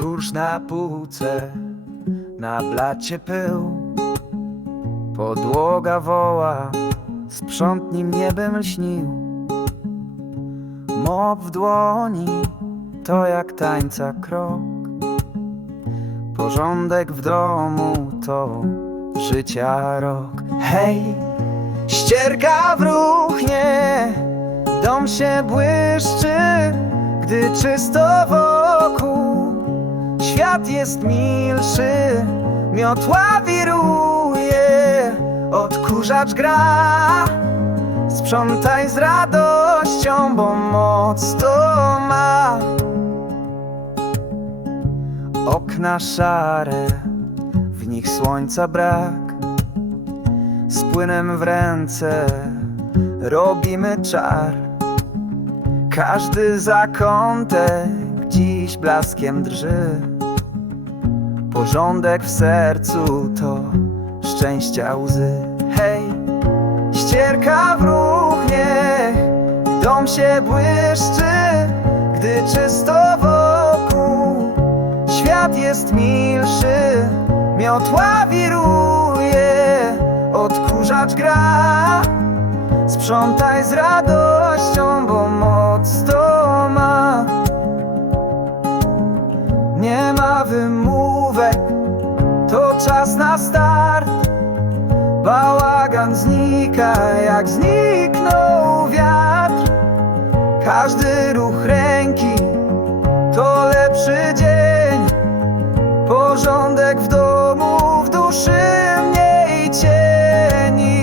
Kurz na półce, na blacie pył. Podłoga woła, sprzątnij mnie bym lśnił. Mop w dłoni, to jak tańca krok. Porządek w domu to życia rok. Hej, ścierka w ruchnie, dom się błyszczy Gdy czysto wokół, świat jest milszy Miotła wiruje, odkurzacz gra. Sprzątaj z radością, bo moc to ma. Okna szare, w nich słońca brak. Z płynem w ręce robimy czar. Każdy zakątek dziś blaskiem drży Porządek w sercu to szczęścia łzy. Hej, ścierka w ruchnie, dom się błyszczy Gdy czysto wokół, świat jest milszy. Miotła wiruje, odkurzacz gra. Sprzątaj z radością, bo moc Bałagan znika, jak zniknął wiatr. Każdy ruch ręki to lepszy dzień. Porządek w domu, w duszy mniej cieni.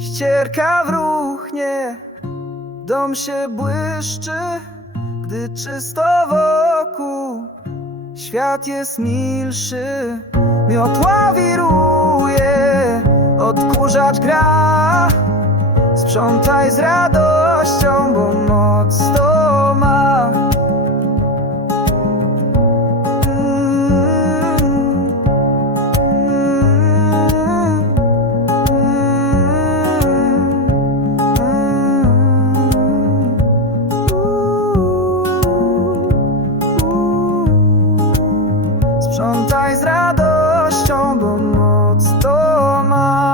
Ścierka w ruchnie, dom się błyszczy Gdy czysto wokół, świat jest milszy Miotła wiruje, odkurzacz gra. Sprzątaj z radością, bo Radością, bo moc to ma